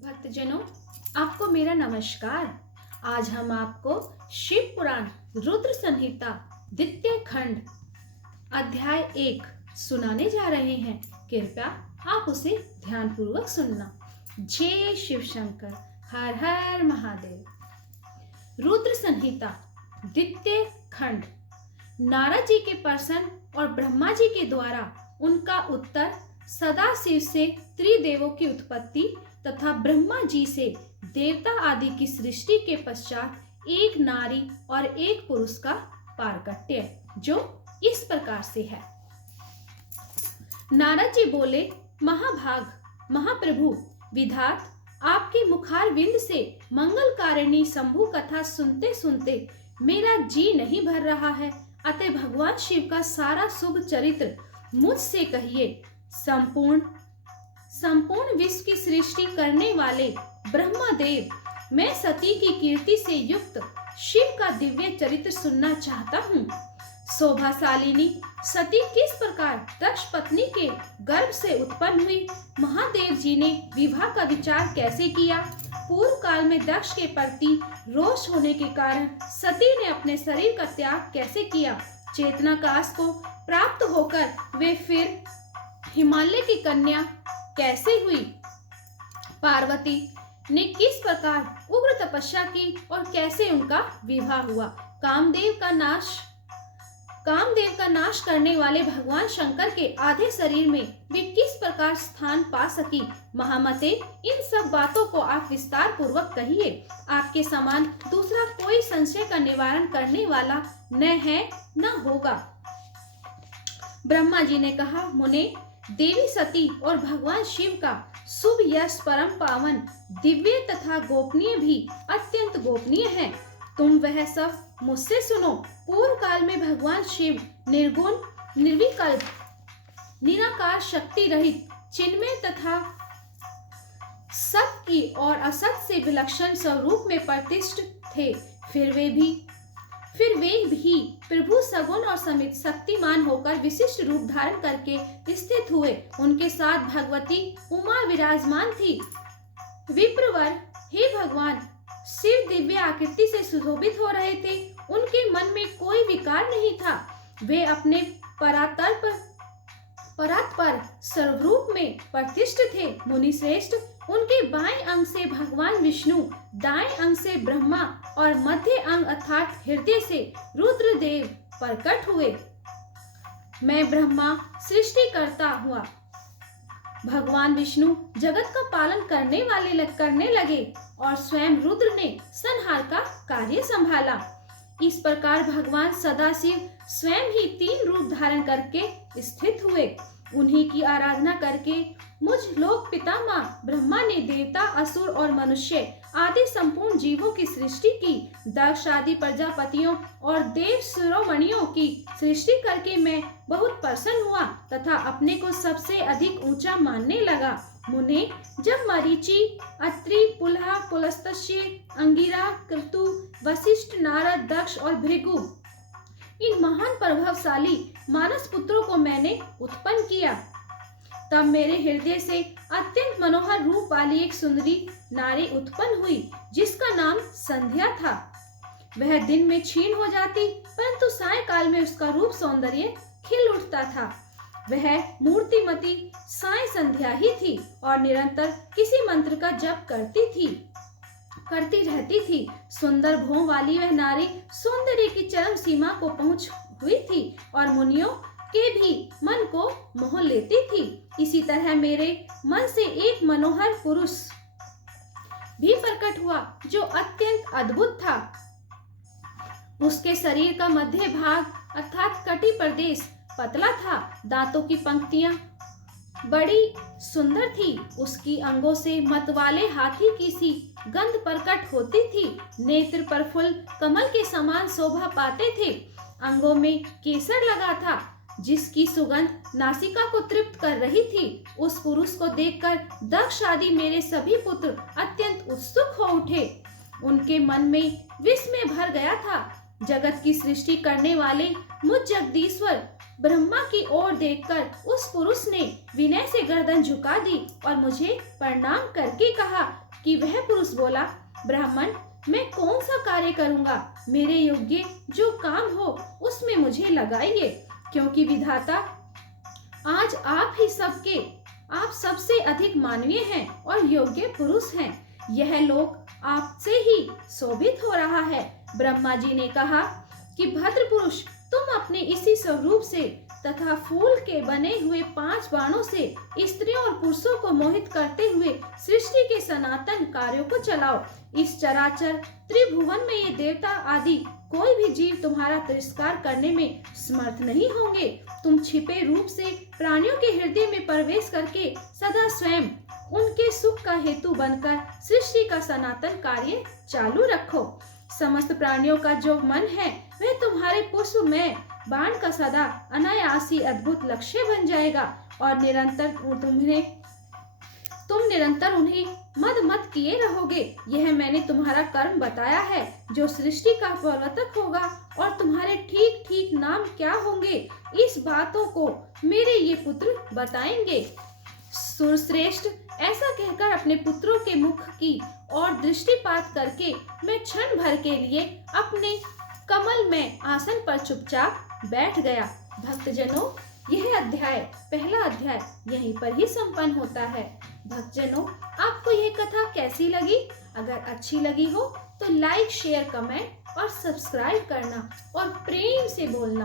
भक्तजनों, आपको मेरा नमस्कार। आज हम आपको शिव पुराण रुद्र संहिता द्वितीय खंड अध्याय 1 सुनाने जा रहे हैं। कृपया आप उसे ध्यानपूर्वक सुनना। जय शिव शंकर, हर हर महादेव। रुद्र संहिता द्वितीय खंड। नारद जी के प्रश्न और ब्रह्मा जी के द्वारा उनका उत्तर, सदाशिव से त्रिदेवों की उत्पत्ति तथा ब्रह्मा जी से देवता आदि की सृष्टि के पश्चात एक नारी और एक पुरुष का पारकट्य, जो इस प्रकार से है। नारद जी बोले, महाभाग महाप्रभु विधात, आपके मुखारविंद से मंगलकारिणी शंभु कथा सुनते सुनते मेरा जी नहीं भर रहा है। अतः भगवान शिव का सारा शुभ चरित्र मुझसे कहिए। संपूर्ण विश्व की सृष्टि करने वाले ब्रह्मदेव, मैं सती की कीर्ति से युक्त शिव का दिव्य चरित्र सुनना चाहता हूँ। शोभाशालिनी सती किस प्रकार दक्ष पत्नी के गर्भ से उत्पन्न हुई, महादेव जी ने विवाह का विचार कैसे किया, पूर्व काल में दक्ष के प्रति रोष होने के कारण सती ने अपने शरीर का त्याग कैसे किया, चेतना काश को प्राप्त होकर वे फिर हिमालय की कन्या कैसे हुई, पार्वती ने किस प्रकार उग्र तपस्या की और कैसे उनका विवाह हुआ, कामदेव का नाश करने वाले भगवान शंकर के आधे शरीर में वे किस प्रकार स्थान पा सकी। महामते, इन सब बातों को आप विस्तार पूर्वक कहिए। आपके समान दूसरा कोई संशय का निवारण करने वाला न है न होगा। ब्रह्मा जी ने कहा, मुने, देवी सती और भगवान शिव का शुभ यश परम पावन, दिव्य तथा गोपनीय भी अत्यंत गोपनीय है। तुम वह सब मुझसे सुनो। पूर्व काल में भगवान शिव निर्गुण, निर्विकल्प, निराकार, शक्ति रहित, चिन्मय तथा सत की और असत से विलक्षण स्वरूप में प्रतिष्ठित थे। फिर वे भी प्रभु सगुण और समित शक्तिमान होकर विशिष्ट रूप धारण करके स्थित हुए। उनके साथ भगवती उमा विराजमान थी। विप्रवर, हे भगवान शिव दिव्य आकृति से सुशोभित हो रहे थे। उनके मन में कोई विकार नहीं था। वे अपने परात्पर स्वरूप में प्रतिष्ठित थे। मुनि श्रेष्ठ, उनके बाएं अंग से भगवान विष्णु, दाएं अंग से ब्रह्मा और मध्य अंग अर्थात हृदय से रुद्रदेव प्रकट हुए। मैं ब्रह्मा सृष्टि करता हुआ, भगवान विष्णु जगत का पालन करने लगे और स्वयं रुद्र ने संहार का कार्य संभाला। इस प्रकार भगवान सदाशिव स्वयं ही 3 रूप धारण करके स्थित हुए। उन्हीं की आराधना करके मुझ लोक पितामह ब्रह्मा ने देवता, असुर और मनुष्य आदि संपूर्ण जीवों की सृष्टि की। दक्ष आदि प्रजापतियों और देव शिरोमणियों की सृष्टि करके मैं बहुत प्रसन्न हुआ तथा अपने को सबसे अधिक ऊंचा मानने लगा। मुने, जब मरीचि, अत्रि, पुलह, पुलस्त्य, अंगिरा, क्रतु, वशिष्ठ, नारद, दक्ष और भृगु, इन महान प्रभावशाली मानस पुत्रों को मैंने उत्पन्न किया, तब मेरे हृदय से अत्यंत मनोहर रूप वाली एक सुंदरी नारी उत्पन्न हुई, जिसका नाम संध्या था। वह दिन में क्षीण हो जाती, परंतु सायंकाल में उसका रूप सौंदर्य खिल उठता था। वह मूर्तिमती साय संध्या ही थी और निरंतर किसी मंत्र का जप करती रहती थी। सुंदर भौं वाली वह नारी सौंदर्य की चरम सीमा को पहुंच हुई थी और मुनियों के भी मन को मोह लेती थी। इसी तरह मेरे मन से एक मनोहर पुरुष भी प्रकट हुआ, जो अत्यंत अद्भुत था। उसके शरीर का मध्य भाग अर्थात कटी प्रदेश पतला था। दांतों की पंक्तियां बड़ी सुंदर थी। उसकी अंगों से मतवाले हाथी की सी गंध प्रकट होती थी। नेत्र प्रफुल्ल कमल के समान शोभा पाते थे। अंगों में केसर लगा था, जिसकी सुगंध नासिका को तृप्त कर रही थी। उस पुरुष को देखकर दक्ष आदि मेरे सभी पुत्र अत्यंत उत्सुक हो उठे। उनके मन में विस्मय भर गया था। जगत की सृष्टि करने वाले मुझ जगदीश्वर ब्रह्मा की ओर देखकर उस पुरुष ने विनय से गर्दन झुका दी और मुझे प्रणाम करके कहा, कि वह पुरुष बोला, ब्राह्मण, मैं कौन सा कार्य करूंगा? मेरे योग्य जो काम हो उसमें मुझे लगाइए, क्योंकि विधाता आज आप सबसे अधिक मानवीय हैं और योग्य पुरुष हैं। यह लोक आपसे ही शोभित हो रहा है। ब्रह्मा जी ने कहा कि भद्र पुरुष, तुम अपने इसी स्वरूप से तथा फूल के बने हुए 5 बाणों से स्त्रियों और पुरुषों को मोहित करते हुए सृष्टि के सनातन कार्यों को चलाओ। इस चराचर त्रिभुवन में ये देवता आदि कोई भी जीव तुम्हारा तिरस्कार करने में समर्थ नहीं होंगे। तुम छिपे रूप से प्राणियों के हृदय में प्रवेश करके सदा स्वयं उनके सुख का हेतु बनकर सृष्टि का सनातन कार्य चालू रखो। समस्त प्राणियों का जो मन है वह तुम्हारे पुष्प में बाण का सदा अनायासी अद्भुत लक्ष्य बन जाएगा और तुम निरंतर उन्हें मद किए रहोगे। यह मैंने तुम्हारा कर्म बताया है, जो सृष्टि का प्रवर्तक होगा और तुम्हारे ठीक ठीक नाम क्या होंगे, इस बातों को मेरे ये पुत्र बताएंगे। सुरश्रेष्ठ, ऐसा कहकर अपने पुत्रों के मुख की और दृष्टिपात करके मैं क्षण भर के लिए अपने कमल में आसन पर चुपचाप बैठ गया। भक्तजनों, यह पहला अध्याय यहीं पर ही संपन्न होता है। भक्तजनों, आपको यह कथा कैसी लगी? अगर अच्छी लगी हो तो लाइक, शेयर, कमेंट और सब्सक्राइब करना और प्रेम से बोलना।